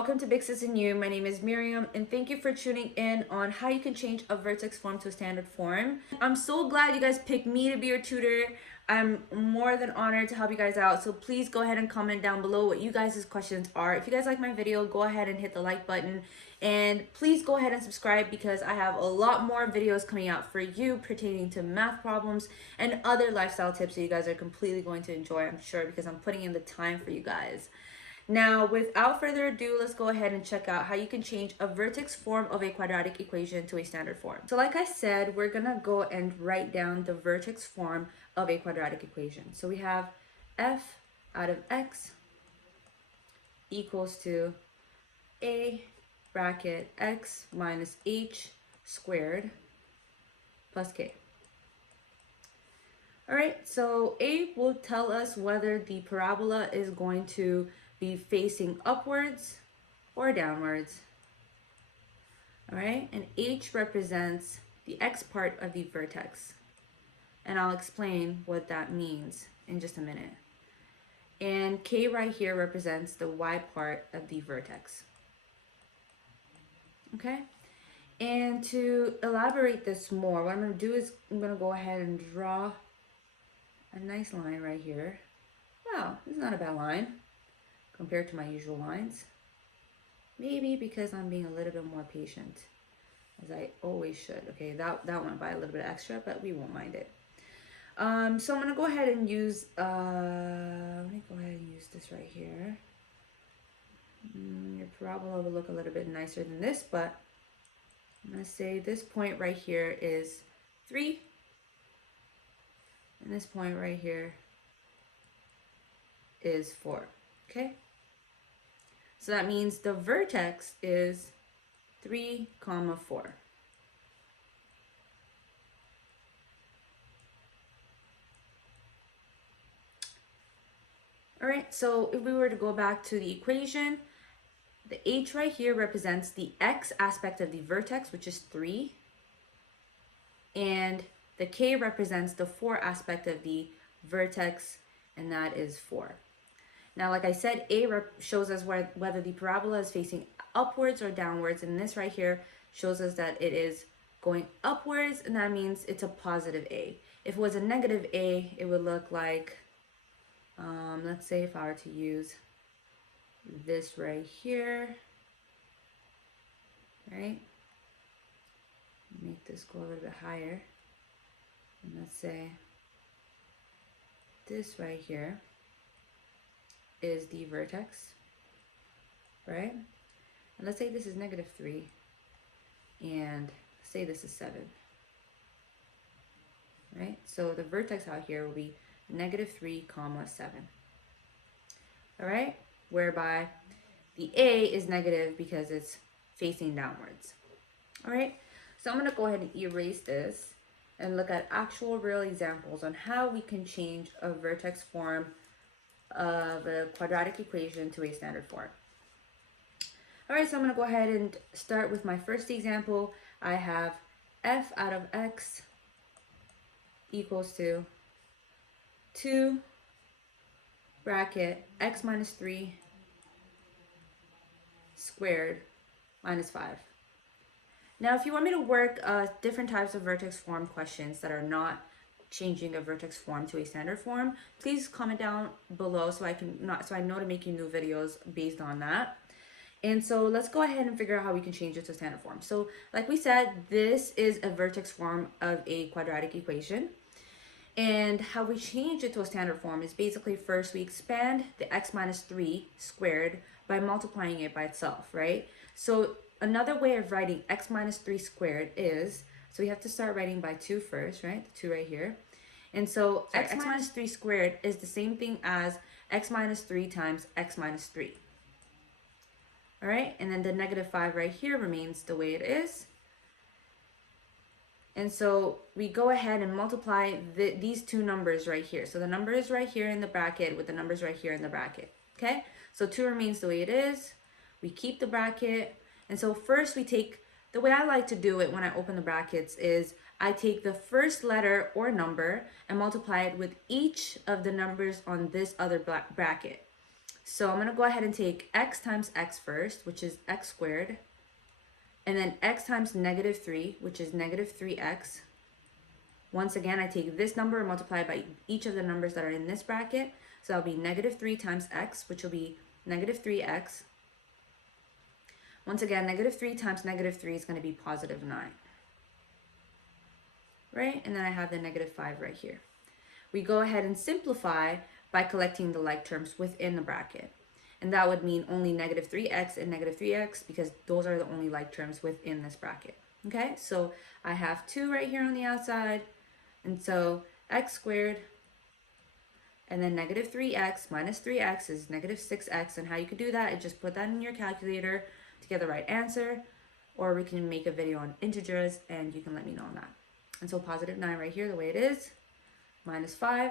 welcome to Big Sis and You. My name is Miriam, and thank you for tuning in on how you can change a vertex form to a standard form. I'm so glad you guys picked me to be your tutor. I'm more than honored to help you guys out, so please go ahead and comment down below what you guys' questions are. If you guys like my video, go ahead and hit the like button, and please go ahead and subscribe because I have a lot more videos coming out for you pertaining to math problems and other lifestyle tips that you guys are completely going to enjoy, I'm sure, because I'm putting in the time for you guys. Now, without further ado, let's go ahead and check out how you can change a vertex form of a quadratic equation to a standard form. So like I said, we're gonna go and write down the vertex form of a quadratic equation. So we have f out of x equals to a bracket x minus h squared plus k. All right, so A will tell us whether the parabola is going to be facing upwards or downwards. All right, and H represents the X part of the vertex. And I'll explain what that means in just a minute. And K right here represents the Y part of the vertex. Okay, and to elaborate this more, what I'm gonna do is I'm gonna go ahead and draw a nice line right here. Wow, this is not a bad line compared to my usual lines. Maybe because I'm being a little bit more patient, as I always should. Okay, that went by a little bit extra, but we won't mind it. So I'm gonna go ahead and use, let me go ahead and use this right here. Your parabola will look a little bit nicer than this, but I'm gonna say this point right here is 3. And this point right here is 4, okay? So that means the vertex is 3, 4. All right, so if we were to go back to the equation, the h right here represents the x aspect of the vertex, which is 3, and the k represents the 4 aspect of the vertex, and that is 4. Now, like I said, A shows us whether the parabola is facing upwards or downwards, and this right here shows us that it is going upwards, and that means it's a positive A. If it was a negative A, it would look like, let's say if I were to use this right here, right? Make this go a little bit higher. And let's say this right here is the vertex, right? And let's say this is negative 3, and say this is 7, right? So the vertex out here will be negative 3, 7. All right, whereby the A is negative because it's facing downwards. All right, so I'm gonna go ahead and erase this and look at actual real examples on how we can change a vertex form of a quadratic equation to a standard form. All right, so I'm gonna go ahead and start with my first example. I have f out of x equals to 2 bracket x minus 3 squared minus 5. Now, if you want me to work different types of vertex form questions that are not changing a vertex form to a standard form, please comment down below so I know to make you new videos based on that. And so let's go ahead and figure out how we can change it to standard form. So like we said, this is a vertex form of a quadratic equation. And how we change it to a standard form is basically first we expand the x minus 3 squared by multiplying it by itself, right? So another way of writing x minus 3 squared is, so we have to start writing by 2 first, right? The 2 right here. And so x minus 3 squared is the same thing as x minus 3 times x minus 3. All right, and then the negative 5 right here remains the way it is. And so we go ahead and multiply these two numbers right here. So the number is right here in the bracket with the numbers right here in the bracket, okay? So 2 remains the way it is. We keep the bracket. And so first we take, the way I like to do it when I open the brackets is I take the first letter or number and multiply it with each of the numbers on this other bracket. So I'm going to go ahead and take x times x first, which is x squared, and then x times negative 3, which is negative 3x. Once again, I take this number and multiply by each of the numbers that are in this bracket. So that'll be negative 3 times x, which will be negative 3x. Once again, negative 3 times negative 3 is going to be positive 9. Right? And then I have the negative 5 right here. We go ahead and simplify by collecting the like terms within the bracket. And that would mean only negative 3x and negative 3x, because those are the only like terms within this bracket. Okay, so I have 2 right here on the outside. And so x squared, and then negative 3x minus 3x is negative 6x. And how you could do that is just put that in your calculator to get the right answer. Or we can make a video on integers and you can let me know on that. And so positive 9 right here, the way it is, minus 5.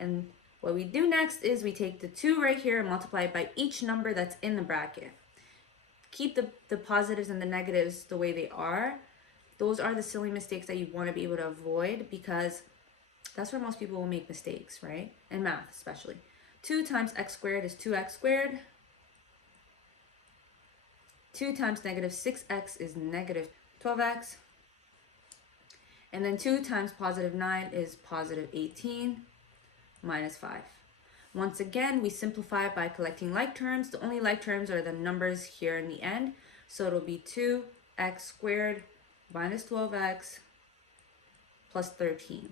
And what we do next is we take the 2 right here and multiply it by each number that's in the bracket. Keep the positives and the negatives the way they are. Those are the silly mistakes that you want to be able to avoid, because that's where most people will make mistakes, right? In math especially. 2 times x squared is 2x squared. 2 times negative 6x is negative 12x. And then 2 times positive 9 is positive 18 minus 5. Once again, we simplify by collecting like terms. The only like terms are the numbers here in the end. So it'll be 2x squared minus 12x plus 13.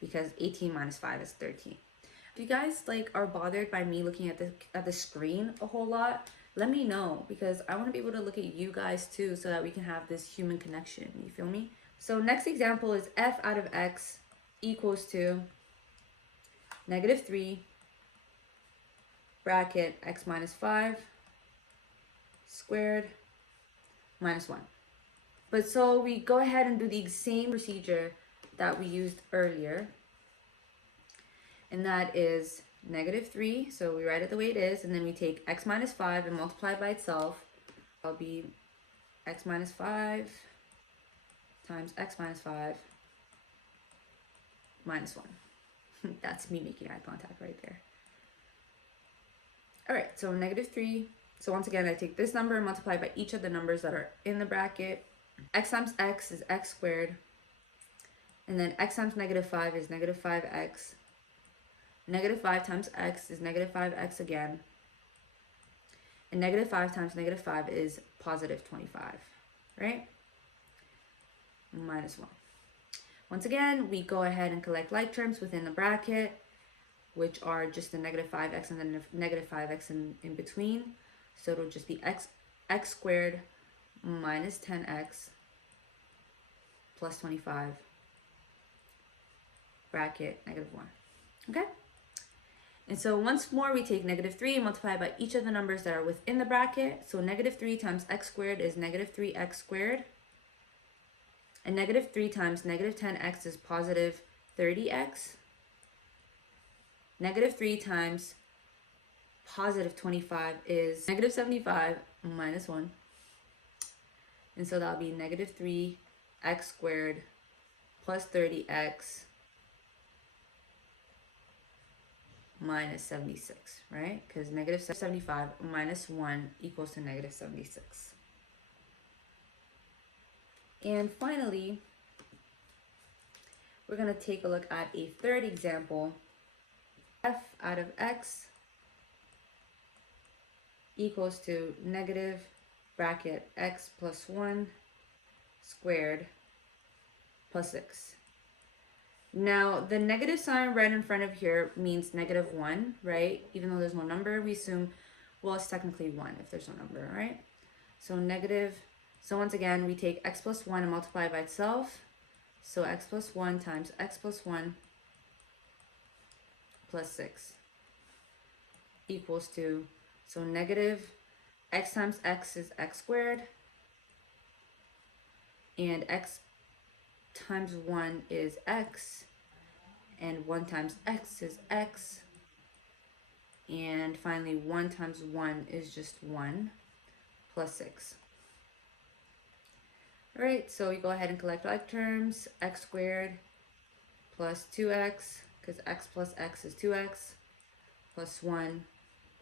Because 18 minus 5 is 13. If you guys are bothered by me looking at the screen a whole lot, let me know, because I want to be able to look at you guys too, so that we can have this human connection. You feel me? So next example is f out of x equals to negative 3 bracket x minus 5 squared minus 1. But so we go ahead and do the same procedure that we used earlier. And that is negative 3. So we write it the way it is. And then we take x minus 5 and multiply it by itself. That'll be x minus 5 times x minus 5 minus 1. That's me making eye contact right there. All right, so negative 3. So once again, I take this number and multiply by each of the numbers that are in the bracket. X times x is x squared. And then x times negative 5 is negative 5x. Negative 5 times x is negative 5x again. And negative 5 times negative 5 is positive 25, right? Minus 1. Once again, we go ahead and collect like terms within the bracket, which are just the negative 5x and then the negative 5x in between. So it'll just be x squared minus 10x plus 25 bracket negative 1. Okay? And so once more, we take negative 3 and multiply by each of the numbers that are within the bracket. So negative 3 times x squared is negative 3x squared. And negative 3 times negative 10x is positive 30x. Negative 3 times positive 25 is negative 75 minus 1. And so that'll be negative 3x squared plus 30x minus 76, right? Because negative 75 minus 1 equals to negative 76. And finally, we're going to take a look at a third example. F out of x equals to negative bracket x plus 1 squared plus 6. Now, the negative sign right in front of here means negative 1, right? Even though there's no number, we assume, well, it's technically 1 if there's no number, right? So negative, so once again, we take x plus 1 and multiply by itself. So x plus 1 times x plus 1 plus 6 equals to, so negative x times x is x squared, and x times 1 is x, and 1 times x is x, and finally 1 times 1 is just 1 plus 6. All right, so we go ahead and collect like terms. X squared plus 2x, because x plus x is 2x, plus 1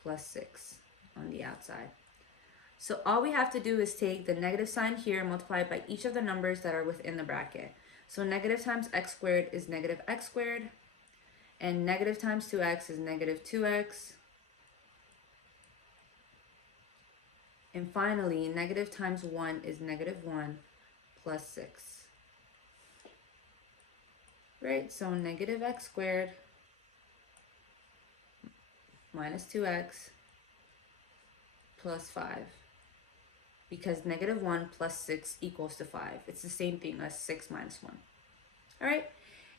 plus 6 on the outside. So all we have to do is take the negative sign here and multiply it by each of the numbers that are within the bracket. So negative times x squared is negative x squared, and negative times 2x is negative 2x. And finally, negative times 1 is negative 1 plus 6. Right, so negative x squared minus 2x plus 5. Because negative 1 plus 6 equals to 5. It's the same thing as 6 minus 1. All right,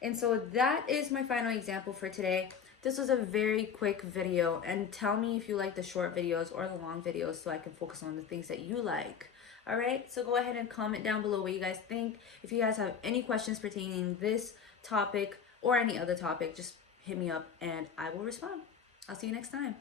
and so that is my final example for today. This was a very quick video, and tell me if you like the short videos or the long videos so I can focus on the things that you like. All right, so go ahead and comment down below what you guys think. If you guys have any questions pertaining to this topic or any other topic, just hit me up and I will respond. I'll see you next time.